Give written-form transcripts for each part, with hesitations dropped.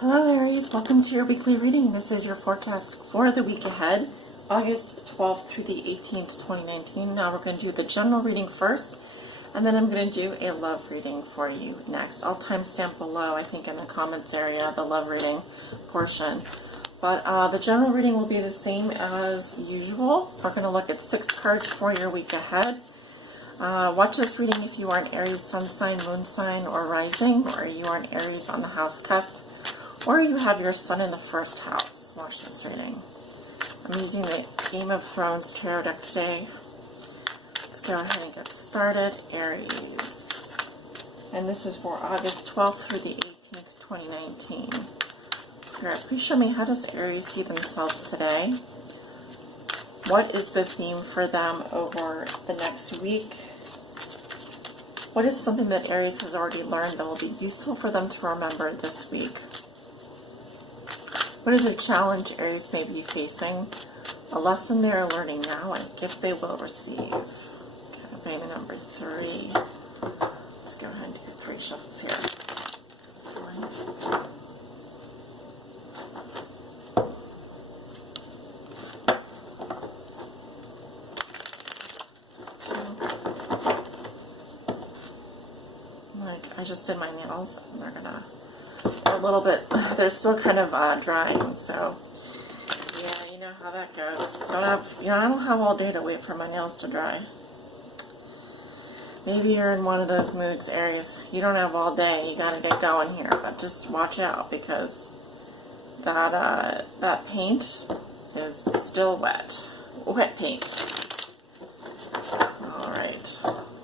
Hello Aries, welcome to your weekly reading. This is your forecast for the week ahead, August 12th through the 18th, 2019. Now we're going to do the general reading first, and then I'm going to do a love reading for you next. I'll timestamp below, I think in the comments area, the love reading portion. But the general reading will be the same as usual. We're going to look at 6 cards for your week ahead. Watch this reading if you are an Aries sun sign, moon sign, or rising, or you are an Aries on the house cusp, or you have your sun in the first house. Watch this reading. I'm using the Game of Thrones tarot deck today. Let's go ahead and get started. Aries. And this is for August 12th through the 18th, 2019. Spirit, please show me, how does Aries see themselves today? What is the theme for them over the next week? What is something that Aries has already learned that will be useful for them to remember this week? What is a challenge Aries may be facing? A lesson they are learning now, and a gift they will receive. Okay, being the number 3. Let's go ahead and do 3 shuffles here. 1, 2. I just did my nails, and they're gonna a little bit, they're still kind of drying, so yeah, you know how that goes. I don't have all day to wait for my nails to dry. Maybe you're in one of those moods, Aries. You don't have all day, you gotta get going here, but just watch out, because that paint is still wet paint. Alright,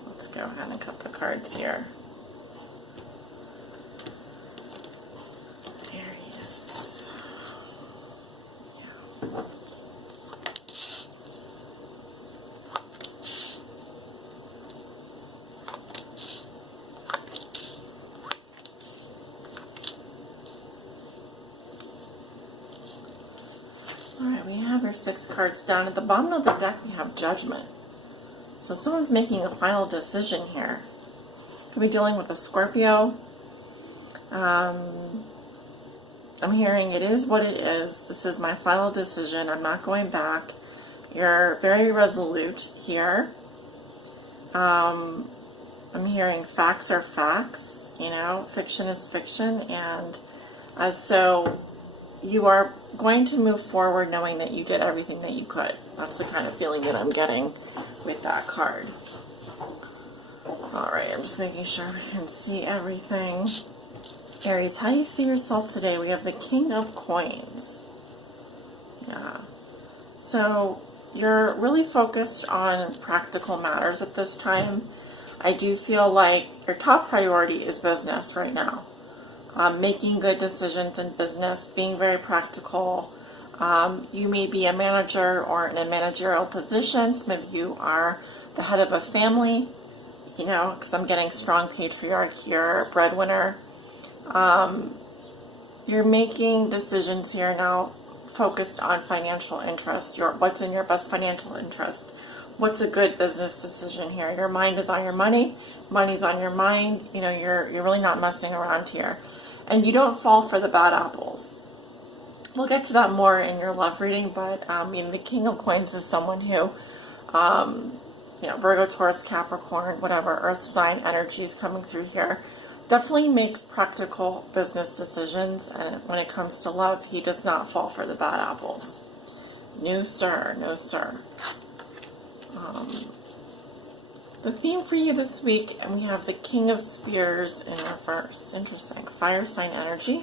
let's go ahead and cut the cards here. Alright, we have our 6 cards down. At the bottom of the deck, we have Judgment. So someone's making a final decision here. Could be dealing with a Scorpio. I'm hearing it is what it is. This is my final decision. I'm not going back. You're very resolute here. I'm hearing facts are facts. You know, fiction is fiction. And so you are going to move forward knowing that you did everything that you could. That's the kind of feeling that I'm getting with that card. Alright, I'm just making sure we can see everything. Aries, how do you see yourself today? We have the King of Coins. Yeah. So you're really focused on practical matters at this time. I do feel like your top priority is business right now. Making good decisions in business, being very practical. You may be a manager or in a managerial position. Some of you are the head of a family, you know, because I'm getting strong patriarch here, breadwinner. You're making decisions here now focused on financial interest. What's in your best financial interest? What's a good business decision here? Your mind is on your money. Money's on your mind. You know, you're really not messing around here. And you don't fall for the bad apples. We'll get to that more in your love reading, but the King of Coins is someone who, Virgo, Taurus, Capricorn, whatever, Earth sign energy is coming through here. Definitely makes practical business decisions, and when it comes to love, he does not fall for the bad apples. No, sir. No, sir. The theme for you this week, and we have the King of Spears in reverse. Interesting. Fire sign energy.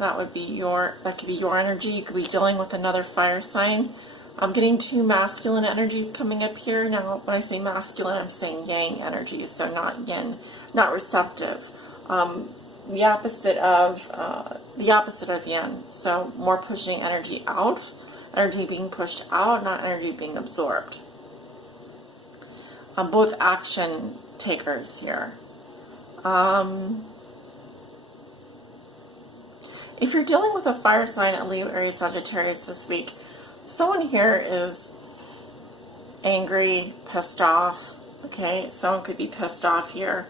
That could be your energy. You could be dealing with another fire sign. I'm getting 2 masculine energies coming up here. Now, when I say masculine, I'm saying yang energies, so not yin, not receptive. The opposite of yin. So more pushing energy out, energy being pushed out, not energy being absorbed. Both action takers here. If you're dealing with a fire sign at Leo, Aries, Sagittarius this week, someone here is angry, pissed off. Okay, someone could be pissed off here.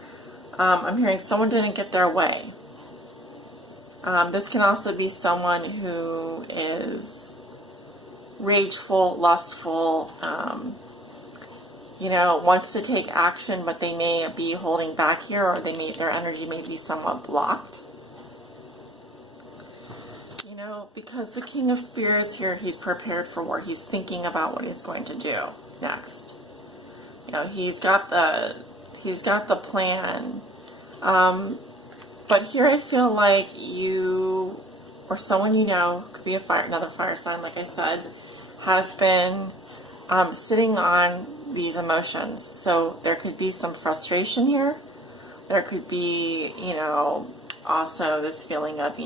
I'm hearing someone didn't get their way. This can also be someone who is rageful, lustful, wants to take action, but they may be holding back here, or their energy may be somewhat blocked. Because the King of Spears here, he's prepared for war. He's thinking about what he's going to do next. He's got the plan. But here I feel like you, or someone could be another fire sign, like I said, has been sitting on these emotions. So there could be some frustration here. There could be, also this feeling of,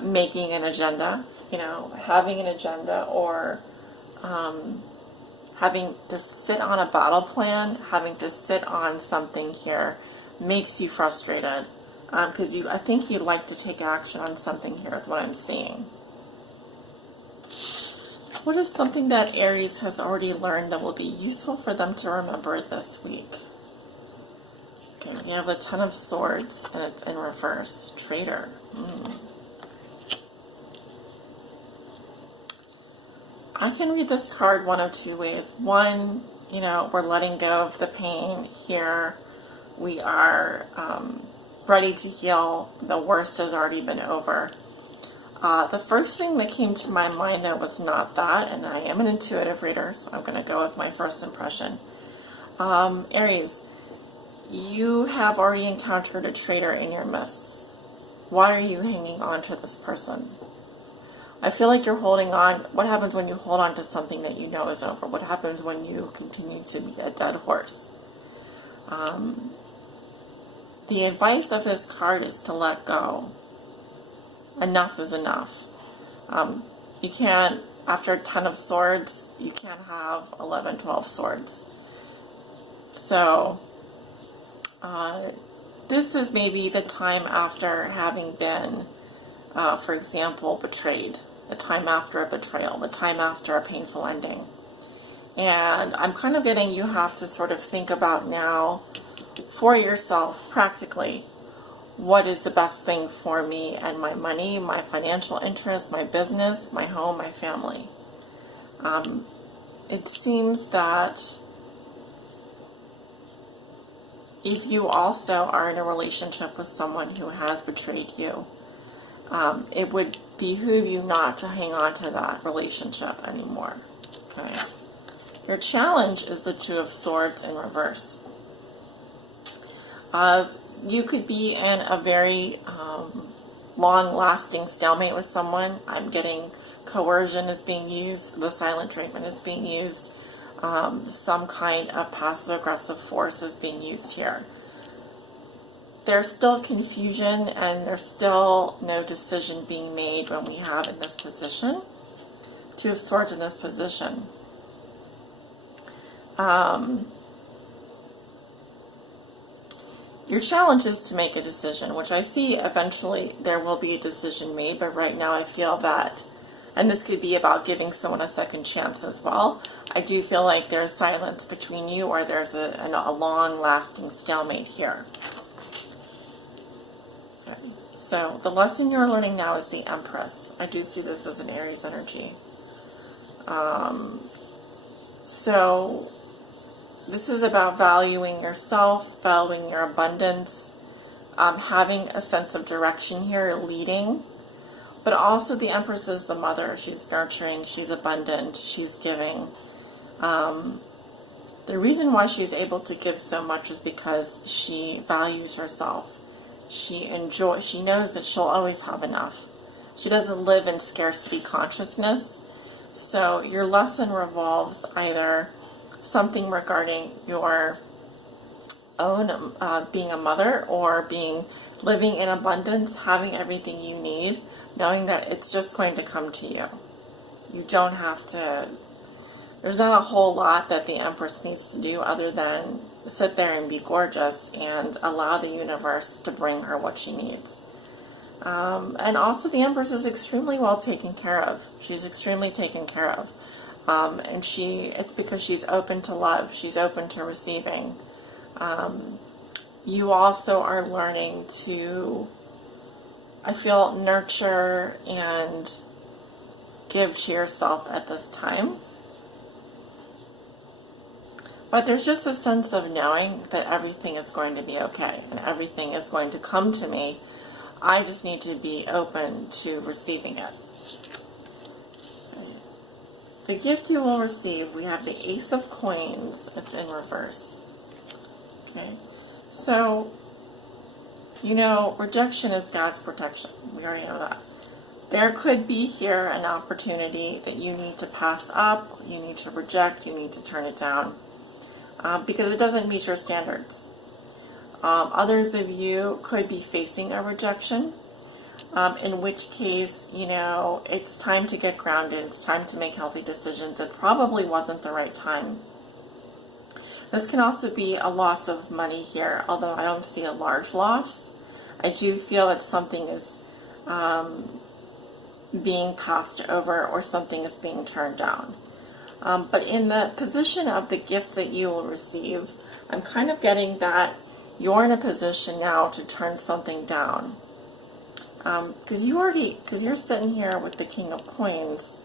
making an agenda, having an agenda, or having to sit on a battle plan, having to sit on something here makes you frustrated, because I think you'd like to take action on something here, is what I'm seeing. What is something that Aries has already learned that will be useful for them to remember this week? Okay, you have the Ten of Swords, and it's in reverse. Traitor. I can read this card one of two ways. One, we're letting go of the pain here. We are ready to heal. The worst has already been over. The first thing that came to my mind there was not that, and I am an intuitive reader, so I'm going to go with my first impression. Aries, you have already encountered a traitor in your midst. Why are you hanging on to this person? I feel like you're holding on. What happens when you hold on to something that you know is over? What happens when you continue to be a dead horse? The advice of this card is to let go. Enough is enough. You can't, after 10 of Swords, you can't have 11, 12 swords. So, this is maybe the time after having been, for example, betrayed. The time after a betrayal. The time after a painful ending. And I'm kind of getting you have to sort of think about now for yourself, practically, what is the best thing for me and my money, my financial interests, my business, my home, my family. It seems that if you also are in a relationship with someone who has betrayed you, it would behoove you not to hang on to that relationship anymore. Okay. Your challenge is the Two of Swords in reverse. You could be in a very long-lasting stalemate with someone. I'm getting coercion is being used. The silent treatment is being used. Some kind of passive-aggressive force is being used here. There's still confusion, and there's still no decision being made when we have in this position. Two of Swords in this position. Your challenge is to make a decision, which I see eventually there will be a decision made, but right now I feel that, and this could be about giving someone a second chance as well, I do feel like there's silence between you, or there's a long-lasting stalemate here. Okay. So the lesson you're learning now is the Empress. I do see this as an Aries energy. So this is about valuing yourself, valuing your abundance, having a sense of direction here, leading. But also the Empress is the mother. She's nurturing, she's abundant, she's giving. The reason why she's able to give so much is because she values herself. She knows that she'll always have enough. She doesn't live in scarcity consciousness. So your lesson revolves either something regarding your own being a mother, or living in abundance, having everything you need, knowing that it's just going to come to you. You don't have to, there's not a whole lot that the Empress needs to do other than sit there and be gorgeous and allow the universe to bring her what she needs. And also the Empress is extremely well taken care of. She's extremely taken care of. And it's because she's open to love. She's open to receiving. You also are learning to I feel nurture and give to yourself at this time. But there's just a sense of knowing that everything is going to be okay and everything is going to come to me. I just need to be open to receiving it. The gift you will receive, we have the Ace of Coins. It's in reverse. Okay, so, you know, rejection is God's protection. We already know that. There could be here an opportunity that you need to pass up, you need to reject, you need to turn it down, because it doesn't meet your standards. Others of you could be facing a rejection, in which case, you know, it's time to get grounded, it's time to make healthy decisions. It probably wasn't the right time. This can also be a loss of money here, although I don't see a large loss. I do feel that something is being passed over or something is being turned down. But in the position of the gift that you will receive, I'm kind of getting that you're in a position now to turn something down. Because you're sitting here with the King of Coins.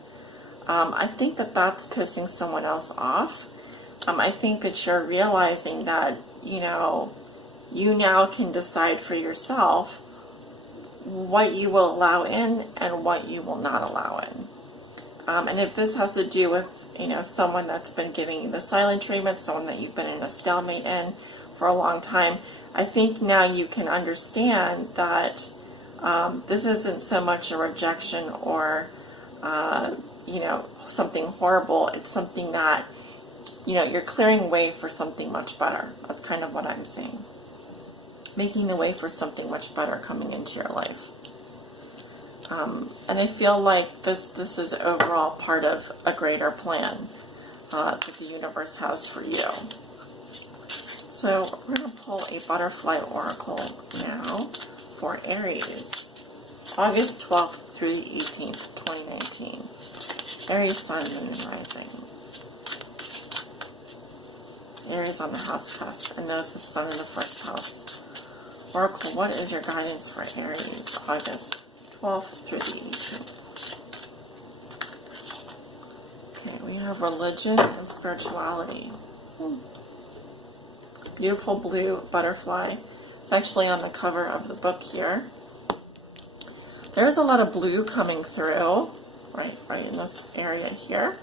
I think that that's pissing someone else off. I think that you're realizing that, you know, you now can decide for yourself what you will allow in and what you will not allow in. And if this has to do with, you know, someone that's been giving you the silent treatment, someone that you've been in a stalemate in for a long time, I think now you can understand that this isn't so much a rejection or, you know, something horrible. It's something that, you know, you're clearing way for something much better. That's kind of what I'm saying. Making the way for something much better coming into your life. And I feel like this is overall part of a greater plan that the universe has for you. So we're going to pull a butterfly oracle now for Aries. August 12th through the 18th, 2019. Aries, Sun, Moon, and Rising. Aries on the house cusp, and those with Sun in the first house. Oracle, what is your guidance for Aries, August 12th through the 18th? Okay, we have religion and spirituality. Beautiful blue butterfly. It's actually on the cover of the book here. There's a lot of blue coming through, right in this area here.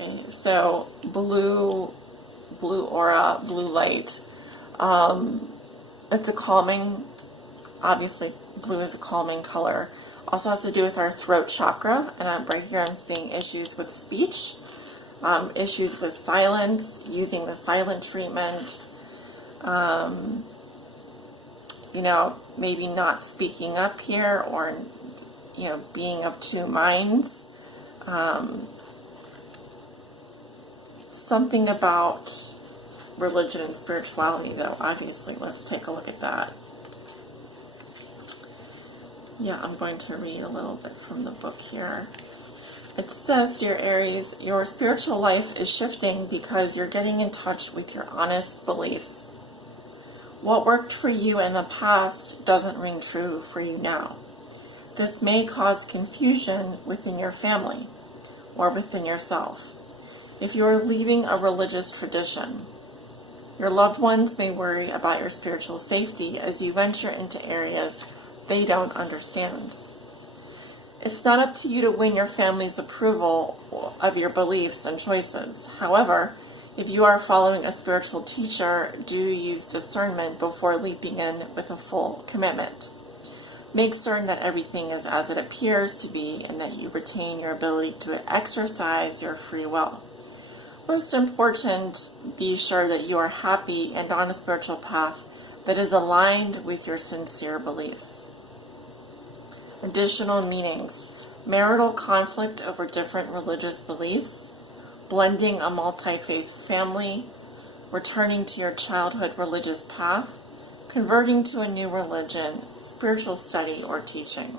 Okay, so blue aura, blue light. It's a calming, obviously blue is a calming color. Also has to do with our throat chakra, and right here I'm seeing issues with speech, issues with silence, using the silent treatment, you know, maybe not speaking up here, or, you know, being of two minds. Something about religion and spirituality, though, obviously. Let's take a look at that. Yeah, I'm going to read a little bit from the book here. It says, dear Aries, your spiritual life is shifting because you're getting in touch with your honest beliefs. What worked for you in the past doesn't ring true for you now. This may cause confusion within your family or within yourself. If you are leaving a religious tradition, your loved ones may worry about your spiritual safety as you venture into areas they don't understand. It's not up to you to win your family's approval of your beliefs and choices. However, if you are following a spiritual teacher, do use discernment before leaping in with a full commitment. Make certain that everything is as it appears to be and that you retain your ability to exercise your free will. Most important, be sure that you are happy and on a spiritual path that is aligned with your sincere beliefs. Additional meanings: marital conflict over different religious beliefs, blending a multi-faith family, returning to your childhood religious path, converting to a new religion, spiritual study or teaching.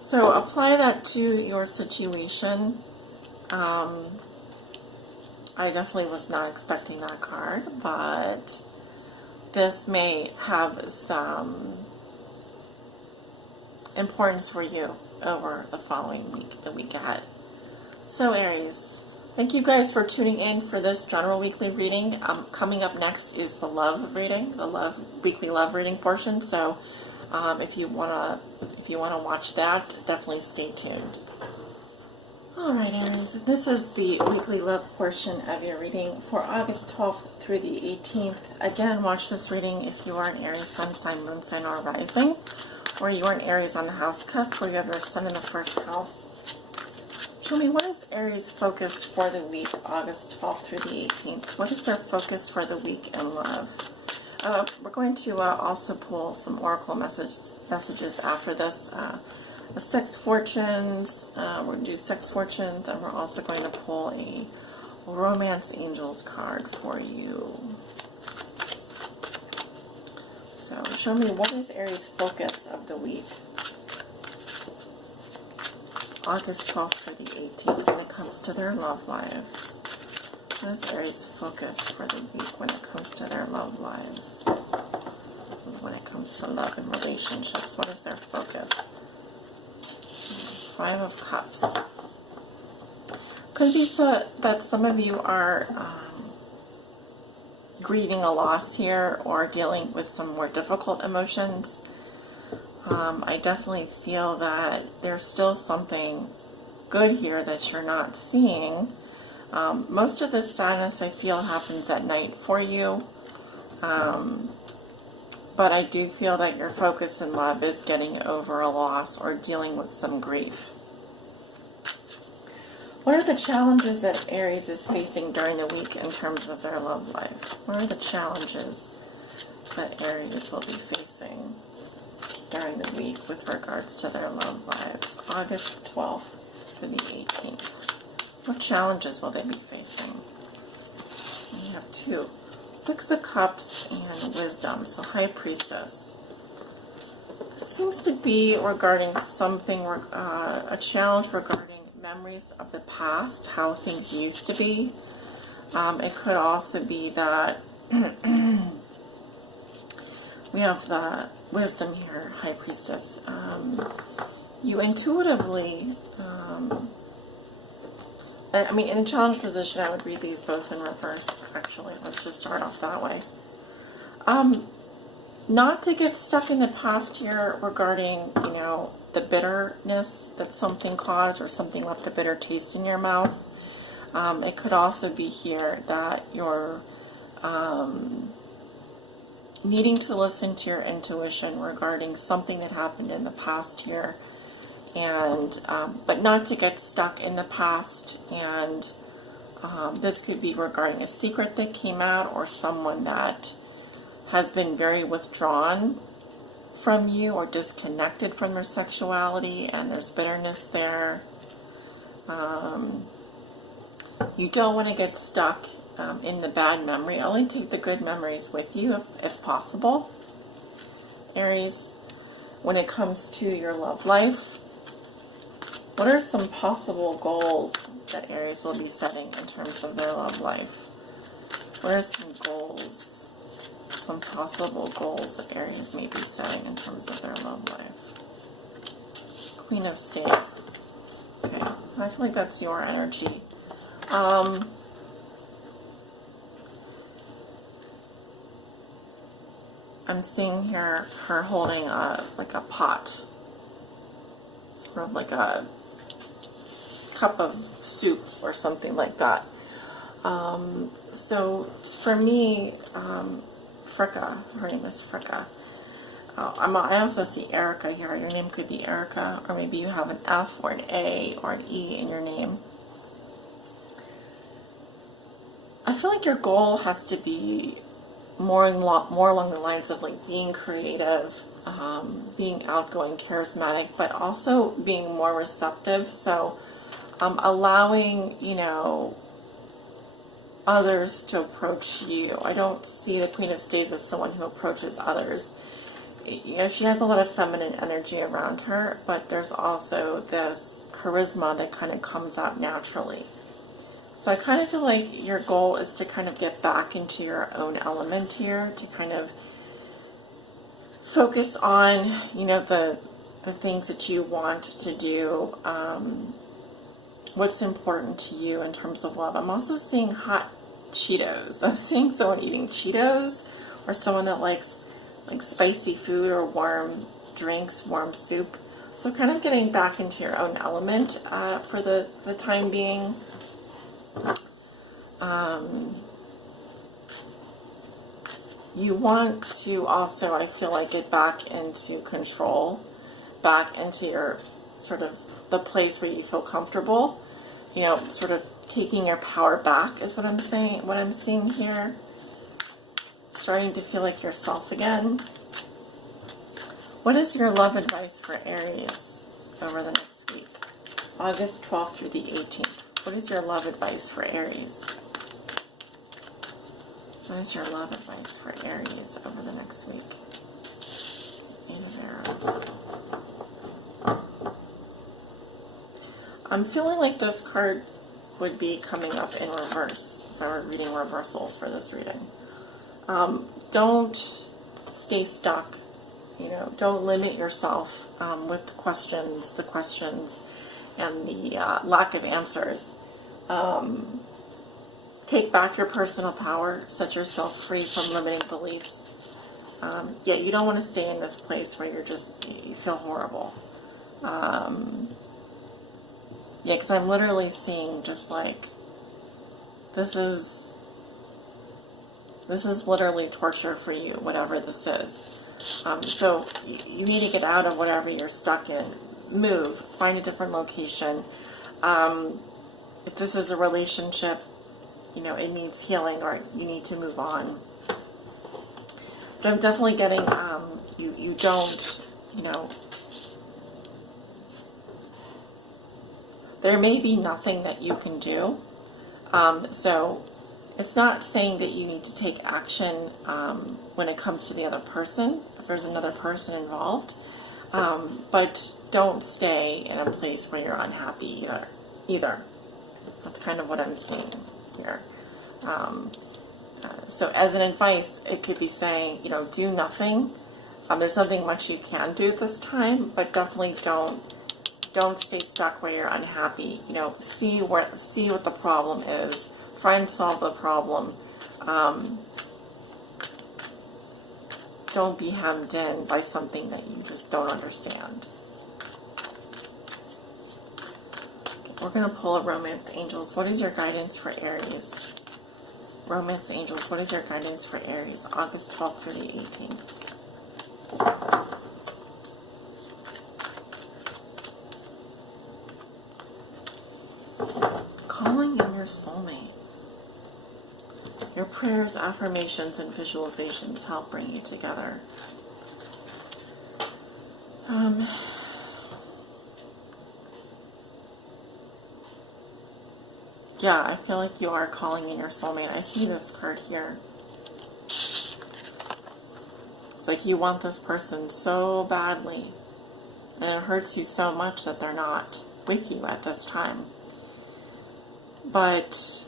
So apply that to your situation. I definitely was not expecting that card, but this may have some importance for you over the following week, the week ahead. So Aries, thank you guys for tuning in for this general weekly reading. Coming up next is the love reading, the weekly love reading portion. So if you wanna watch that, definitely stay tuned. All right, Aries, this is the weekly love portion of your reading for August 12th through the 18th. Again, watch this reading if you are an Aries sun sign, moon sign, or rising, or you are an Aries on the house cusp, or you have your sun in the first house. Show me, what is Aries' focus for the week, August 12th through the 18th? What is their focus for the week in love? We're going to also pull some oracle messages after this. The Six Fortunes, we're going to do Six Fortunes, and we're also going to pull a Romance Angels card for you. So show me, what is Aries' focus of the week? August 12th through the 18th when it comes to their love lives. What is Aries' focus for the week when it comes to their love lives? When it comes to love and relationships, what is their focus? Five of Cups. Could be so that some of you are grieving a loss here or dealing with some more difficult emotions. I definitely feel that there's still something good here that you're not seeing. Most of the sadness I feel happens at night for you. But I do feel that your focus in love is getting over a loss or dealing with some grief. What are the challenges that Aries is facing during the week in terms of their love life? What are the challenges that Aries will be facing during the week with regards to their love lives? August 12th through the 18th. What challenges will they be facing? We have two. Six of Cups and Wisdom, so High Priestess. This seems to be regarding something, a challenge regarding memories of the past, how things used to be. It could also be that we have the Wisdom here, High Priestess. You intuitively, I mean, in a challenge position, I would read these both in reverse, actually. Let's just start off that way. Not to get stuck in the past here regarding, you know, the bitterness that something caused or something left a bitter taste in your mouth. It could also be here that you're needing to listen to your intuition regarding something that happened in the past here. And but not to get stuck in the past, and this could be regarding a secret that came out or someone that has been very withdrawn from you or disconnected from their sexuality, and there's bitterness there. You don't want to get stuck in the bad memory. Only take the good memories with you if possible. Aries, when it comes to your love life, what are some possible goals that Aries will be setting in terms of their love life? What are some goals, some possible goals that Aries may be setting in terms of their love life? Queen of Staves. Okay, I feel like that's your energy. I'm seeing here her holding like a pot, sort of like a cup of soup or something like that. So for me, Fricka, her name is Fricka. I also see Erica here. Your name could be Erica, or maybe you have an F or an A or an E in your name. I feel like your goal has to be more along the lines of like being creative, being outgoing, charismatic, but also being more receptive. So allowing, you know, others to approach you. I don't see the Queen of Staves as someone who approaches others. You know, she has a lot of feminine energy around her, but there's also this charisma that kind of comes out naturally. So I kind of feel like your goal is to kind of get back into your own element here, to kind of focus on, you know, the the things that you want to do, what's important to you in terms of love. I'm also seeing hot Cheetos. I'm seeing someone eating Cheetos, or someone that likes like spicy food or warm drinks, warm soup. So kind of getting back into your own element for the time being. You want to also, I feel like, get back into control, back into your sort of the place where you feel comfortable, you know, sort of taking your power back is what I'm saying, what I'm seeing here. Starting to feel like yourself again. What is your love advice for Aries over the next week? August 12th through the 18th. What is your love advice for Aries? What is your love advice for Aries over the next week? 8 of Arrows. I'm feeling like this card would be coming up in reverse if I were reading reversals for this reading. Don't stay stuck. You know, don't limit yourself with the questions and the lack of answers. Take back your personal power. Set yourself free from limiting beliefs. Yeah, you don't want to stay in this place where you feel horrible. Yeah, because I'm literally seeing just like, this is literally torture for you, whatever this is. So you need to get out of whatever you're stuck in. Move, find a different location. If this is a relationship, you know, it needs healing, or you need to move on. But I'm definitely getting, you don't, you know, there may be nothing that you can do. So it's not saying that you need to take action when it comes to the other person, if there's another person involved. But don't stay in a place where you're unhappy either. That's kind of what I'm seeing here. So as an advice, it could be saying, you know, do nothing. There's nothing much you can do at this time, but definitely don't stay stuck where you're unhappy. You know, see what the problem is. Try and solve the problem. Don't be hemmed in by something that you just don't understand. We're going to pull a Romance Angels. What is your guidance for Aries? Romance Angels, what is your guidance for Aries? August 12th through the 18th. Calling in your soulmate. Your prayers, affirmations, and visualizations help bring you together. Yeah, I feel like you are calling in your soulmate. I see this card here. It's like you want this person so badly, and it hurts you so much that they're not with you at this time. But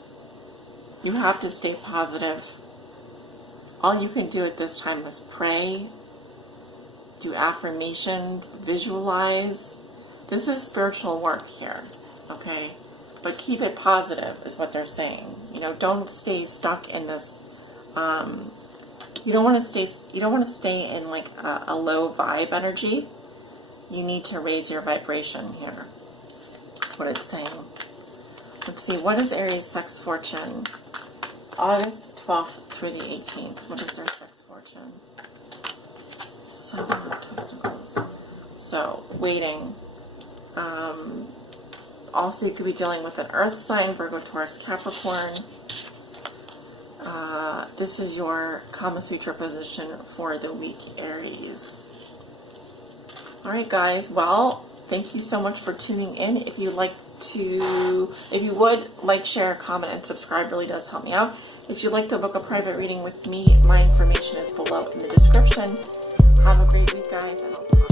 you have to stay positive. All you can do at this time is pray, do affirmations, visualize. This is spiritual work here, okay? But keep it positive is what they're saying. You know, don't stay stuck in this. You don't want to stay in like a low vibe energy. You need to raise your vibration here. That's what it's saying. Let's see, what is Aries' sex fortune? August 12th through the 18th. What is their sex fortune? 7 of Testicles. So, waiting. Also, you could be dealing with an earth sign, Virgo, Taurus, Capricorn. This is your Kama Sutra position for the week, Aries. All right, guys. Well, thank you so much for tuning in. If you would like, share, comment, and subscribe, really does help me out. If you'd like to book a private reading with me, my information is below in the description. Have a great week, guys, and I'll talk to you.